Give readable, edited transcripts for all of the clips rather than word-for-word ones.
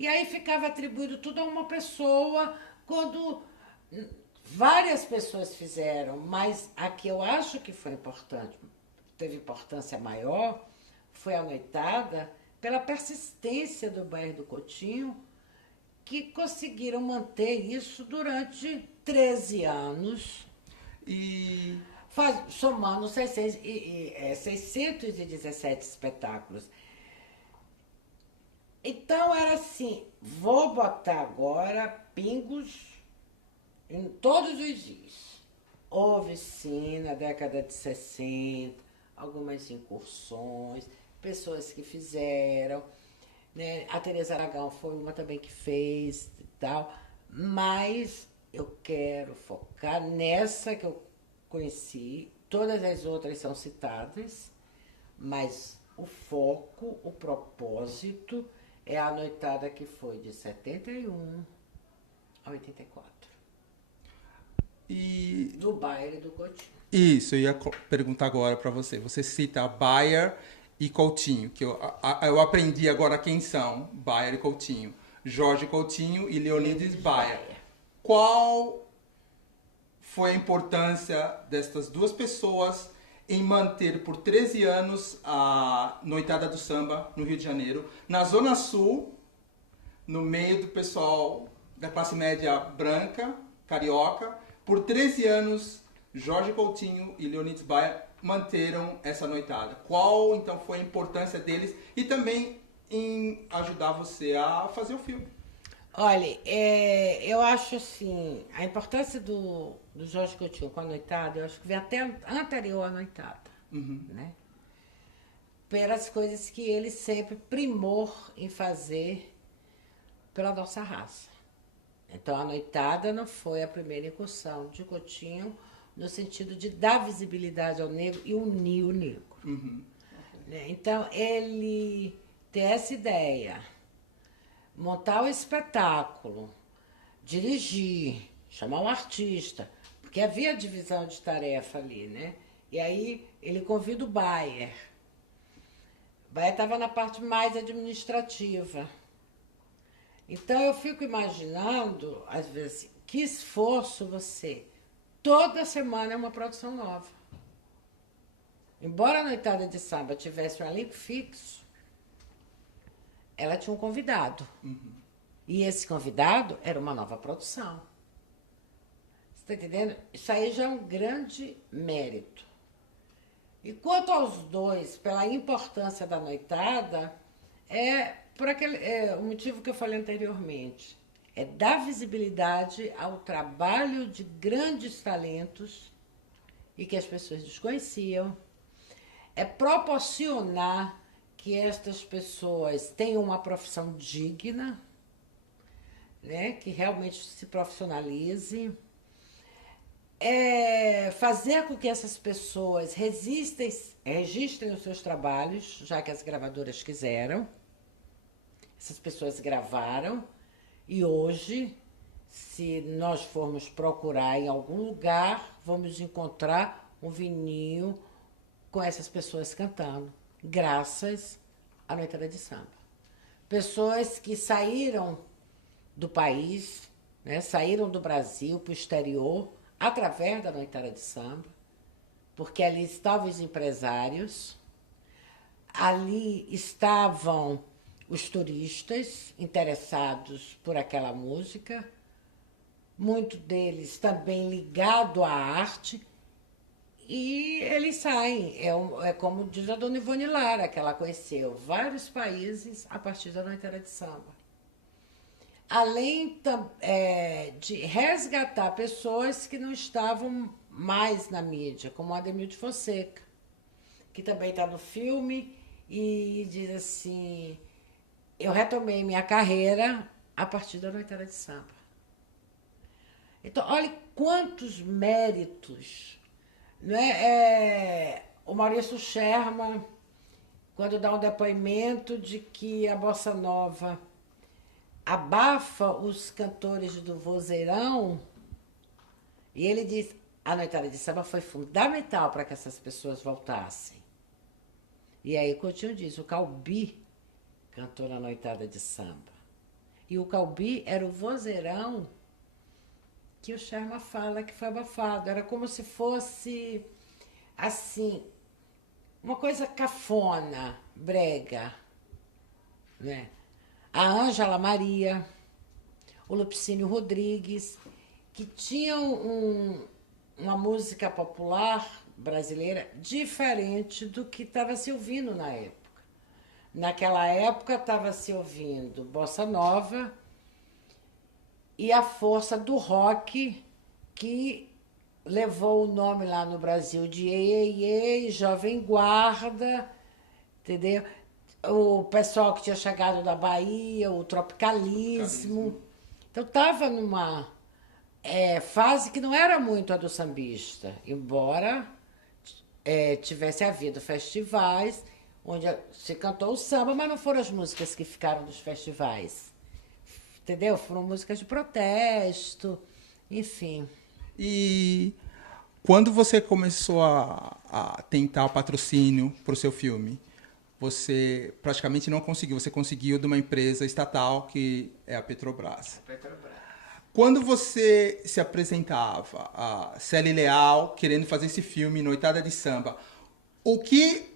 E aí ficava atribuído tudo a uma pessoa, quando várias pessoas fizeram, mas a que eu acho que foi importante, teve importância maior, foi a noitada, pela persistência do bairro do Coutinho, que conseguiram manter isso durante 13 anos, E somando 617 espetáculos. Então era assim, vou botar agora pingos em todos os dias. Houve sim na década de 60 algumas incursões, pessoas que fizeram, né? A Teresa Aragão foi uma também que fez e tal, mas eu quero focar nessa que eu conheci, todas as outras são citadas, mas o foco, o propósito é a noitada que foi de 71 a 84. E Do baile do Coutinho. isso, eu ia perguntar agora para você. Você cita Bayer e Coutinho, que eu aprendi agora quem são, Bayer e Coutinho. Jorge Coutinho e Leonidas Bayer. Qual foi a importância destas duas pessoas em manter por 13 anos a noitada do samba no Rio de Janeiro, na Zona Sul, no meio do pessoal da classe média branca, carioca, por 13 anos, Jorge Coutinho e Leonidas Baia manteram essa noitada. Qual, então, foi a importância deles e também em ajudar você a fazer o filme? Olha, eu acho assim, a importância do Jorge Coutinho com a noitada, eu acho que vem até anterior à noitada, né? Pelas coisas que ele sempre primou em fazer pela nossa raça. Então a noitada não foi a primeira incursão de Coutinho no sentido de dar visibilidade ao negro e unir o negro. Né? Então ele tem essa ideia, montar o espetáculo, dirigir, chamar um artista, porque havia divisão de tarefa ali, né? E aí ele convida o Bayer. O Bayer estava na parte mais administrativa. Então eu fico imaginando, às vezes, que esforço você. Toda semana é uma produção nova. Embora a noitada de samba tivesse um elenco fixo, ela tinha um convidado. E esse convidado era uma nova produção. Você está entendendo? Isso aí já é um grande mérito. E quanto aos dois, pela importância da noitada, por o motivo que eu falei anteriormente. É dar visibilidade ao trabalho de grandes talentos e que as pessoas desconheciam. É proporcionar que estas pessoas tenham uma profissão digna, né? Que realmente se profissionalize. É fazer com que essas pessoas registrem os seus trabalhos, já que as gravadoras quiseram. Essas pessoas gravaram e hoje, se nós formos procurar em algum lugar, vamos encontrar um vinil com essas pessoas cantando, graças à noitada de samba. Pessoas que saíram do país, né, saíram do Brasil para o exterior, através da noitada de samba, porque ali estavam os empresários, ali estavam os turistas interessados por aquela música, muitos deles também ligados à arte, e eles saem. É como diz a dona Ivone Lara, que ela conheceu vários países a partir da noitada de samba. Além de resgatar pessoas que não estavam mais na mídia, como Ademir de Fonseca, que também está no filme e diz assim: eu retomei minha carreira a partir da noitada de samba. Então, olha quantos méritos. Não o Maurício Sherman, quando dá um depoimento de que a bossa nova abafa os cantores do vozeirão, e ele diz: a noitada de samba foi fundamental para que essas pessoas voltassem. E aí Coutinho diz: o Calbi cantou na noitada de samba. E o Calbi era o vozeirão que o Sherman fala que foi abafado. Era como se fosse, assim, uma coisa cafona, brega, né? A Ângela Maria, o Lupicínio Rodrigues, que tinham uma música popular brasileira diferente do que estava se ouvindo na época. Naquela época estava se ouvindo bossa nova e a força do rock que levou o nome lá no Brasil de Iê, Jovem Guarda, entendeu? O pessoal que tinha chegado da Bahia, o tropicalismo. Então estava numa fase que não era muito a do sambista, embora tivesse havido festivais onde se cantou o samba, mas não foram as músicas que ficaram dos festivais. Entendeu? Foram músicas de protesto, enfim. E quando você começou a tentar o patrocínio para o seu filme, você praticamente não conseguiu. Você conseguiu de uma empresa estatal que é a Petrobras. Quando você se apresentava a Célie Leal querendo fazer esse filme Noitada de Samba, o que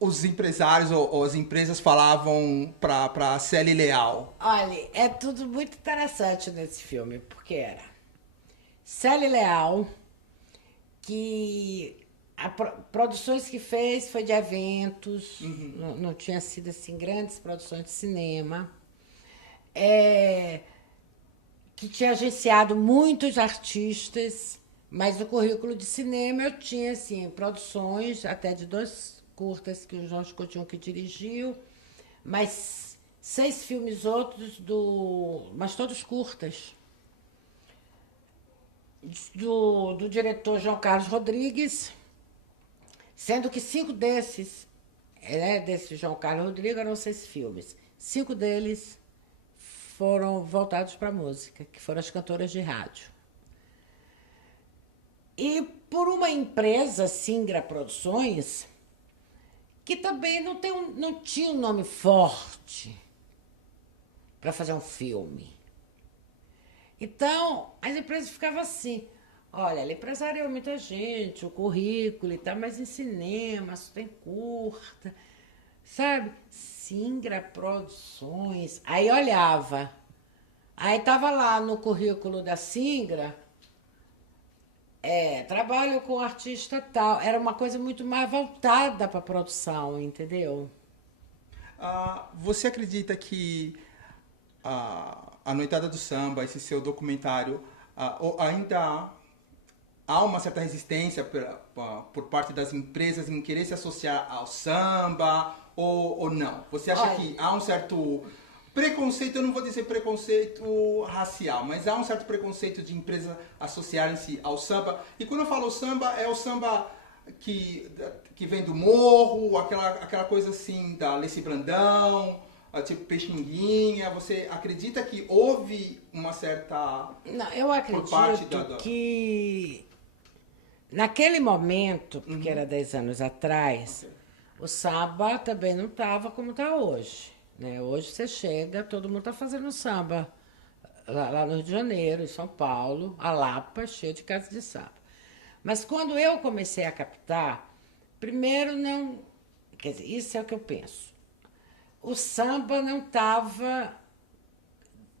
os empresários ou as empresas falavam para a Célie Leal? Olha, é tudo muito interessante nesse filme, porque era Célie Leal, que produções que fez foi de eventos, não tinha sido assim grandes produções de cinema, que tinha agenciado muitos artistas, mas no currículo de cinema eu tinha assim produções até de 2 curtas que o João Coutinho que dirigiu, mas 6 filmes outros mas todos curtas. Do diretor João Carlos Rodrigues, sendo que 5 desses, desse João Carlos Rodrigues, eram 6 filmes. 5 deles foram voltados para a música, que foram as cantoras de rádio. E por uma empresa, Singra Produções, que também não tinha um nome forte para fazer um filme. Então, as empresas ficavam assim, olha, ela empresariou muita gente, o currículo e tal, mas em cinema, só tem curta, sabe? Singra Produções. Aí olhava, aí tava lá no currículo da Singra, trabalho com artista tal. Era uma coisa muito mais voltada para produção, entendeu? Você acredita que a Noitada do Samba, esse seu documentário, ainda há uma certa resistência por parte das empresas em querer se associar ao samba ou não? Você acha que há um certo preconceito, eu não vou dizer preconceito racial, mas há um certo preconceito de empresas associarem-se ao samba? E quando eu falo samba, é o samba que vem do morro, aquela coisa assim da Leci Brandão, tipo Peixinguinha. Você acredita que houve uma certa... Não, eu acredito que naquele momento, porque era 10 anos atrás, o samba também não estava como está hoje. Né? Hoje você chega, todo mundo está fazendo samba. Lá no Rio de Janeiro, em São Paulo, a Lapa, cheia de casas de samba. Mas quando eu comecei a captar, primeiro não... Quer dizer, isso é o que eu penso. O samba não estava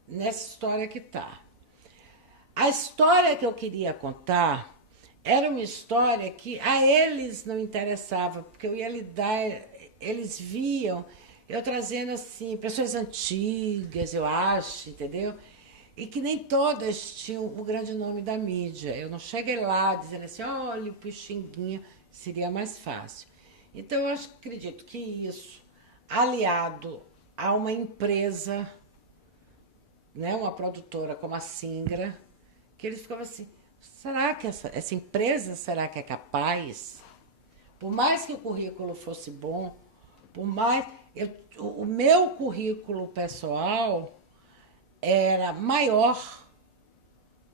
nessa história que está. A história que eu queria contar era uma história que a eles não interessava, porque eu ia lidar, eles viam eu trazendo assim pessoas antigas, eu acho, entendeu? E que nem todas tinham o grande nome da mídia. Eu não cheguei lá dizendo assim, olha o Pixinguinha, seria mais fácil. Então eu acredito que isso, aliado a uma empresa, né, uma produtora como a Singra, que eles ficavam assim, será que essa empresa será que é capaz? Por mais que o currículo fosse bom, por mais... o meu currículo pessoal era maior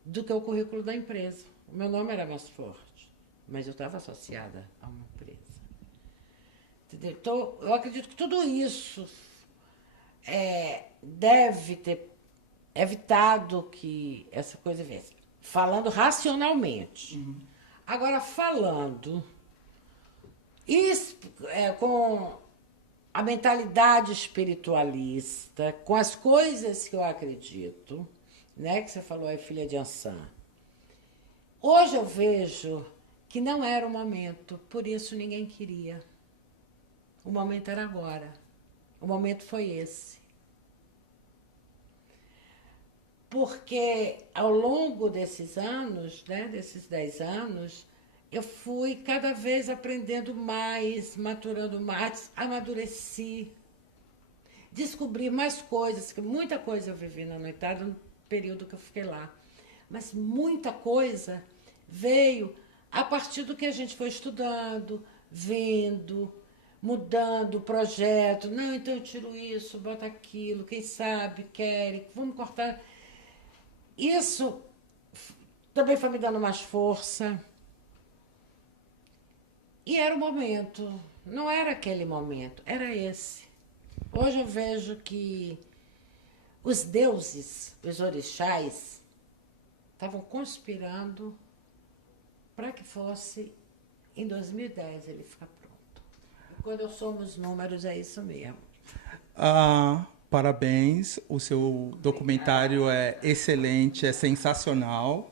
do que o currículo da empresa. O meu nome era mais forte, mas eu estava associada a uma empresa. Entendeu? Então, eu acredito que tudo isso deve ter evitado que essa coisa viesse. Falando racionalmente. Agora, falando com a mentalidade espiritualista, com as coisas que eu acredito, né, que você falou, é filha de Ansã. Hoje eu vejo que não era o momento, por isso ninguém queria. O momento era agora. O momento foi esse. Porque ao longo desses anos, né, desses 10 anos, eu fui cada vez aprendendo mais, maturando mais, amadureci, descobri mais coisas, que muita coisa eu vivi na noitada no período que eu fiquei lá. Mas muita coisa veio a partir do que a gente foi estudando, vendo, mudando o projeto. Não, então eu tiro isso, boto aquilo, quem sabe, quer, vamos cortar. Isso também foi me dando mais força. E era o momento, não era aquele momento, era esse. Hoje eu vejo que os deuses, os orixás, estavam conspirando para que fosse em 2010 ele ficar pronto. E quando eu somo os números, é isso mesmo. Parabéns, o seu documentário é excelente, é sensacional.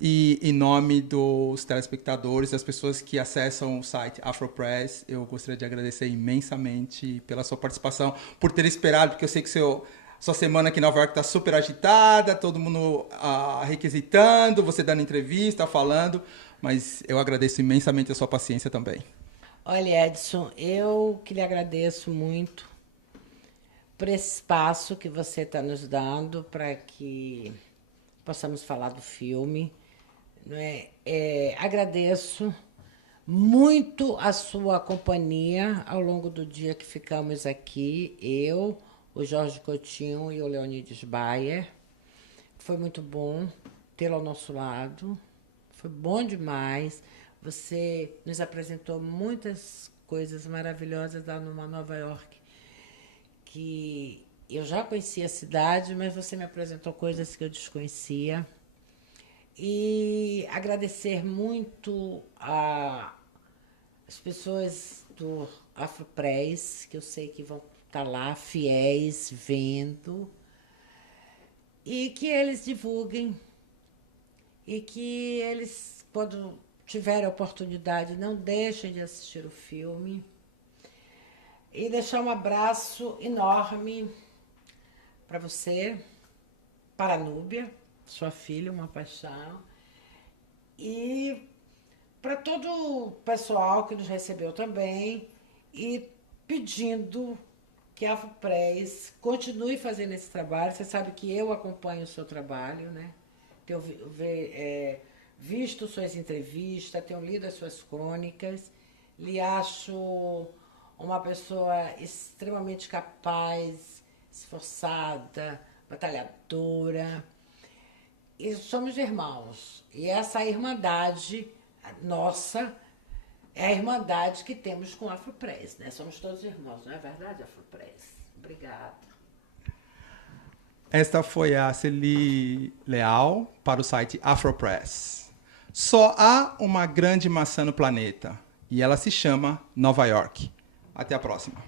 E em nome dos telespectadores, das pessoas que acessam o site Afropress, eu gostaria de agradecer imensamente pela sua participação, por ter esperado, porque eu sei que sua semana aqui em Nova York está super agitada, todo mundo requisitando, você dando entrevista, falando, mas eu agradeço imensamente a sua paciência também. Olha, Edson, eu que lhe agradeço muito por esse espaço que você está nos dando para que possamos falar do filme. Agradeço muito a sua companhia ao longo do dia que ficamos aqui, eu, o Jorge Coutinho e o Leonides Bayer. Foi muito bom tê-lo ao nosso lado, foi bom demais. Você nos apresentou muitas coisas maravilhosas lá numa Nova York, que eu já conhecia a cidade, mas você me apresentou coisas que eu desconhecia. E agradecer muito às pessoas do Afropress, que eu sei que vão estar lá, fiéis, vendo, e que eles divulguem, e que eles, quando tiverem a oportunidade, não deixem de assistir o filme. E deixar um abraço enorme para você, para a Núbia, sua filha, uma paixão, e para todo o pessoal que nos recebeu também, e pedindo que a Afropress continue fazendo esse trabalho. Você sabe que eu acompanho o seu trabalho, né? Tenho visto suas entrevistas, tenho lido as suas crônicas, lhe acho uma pessoa extremamente capaz, esforçada, batalhadora. E somos irmãos. E essa irmandade nossa é a irmandade que temos com a Afropress, né? Somos todos irmãos, não é verdade, Afropress? Obrigada. Esta foi a Celi Leal para o site Afropress. Só há uma grande maçã no planeta e ela se chama Nova York. Até a próxima.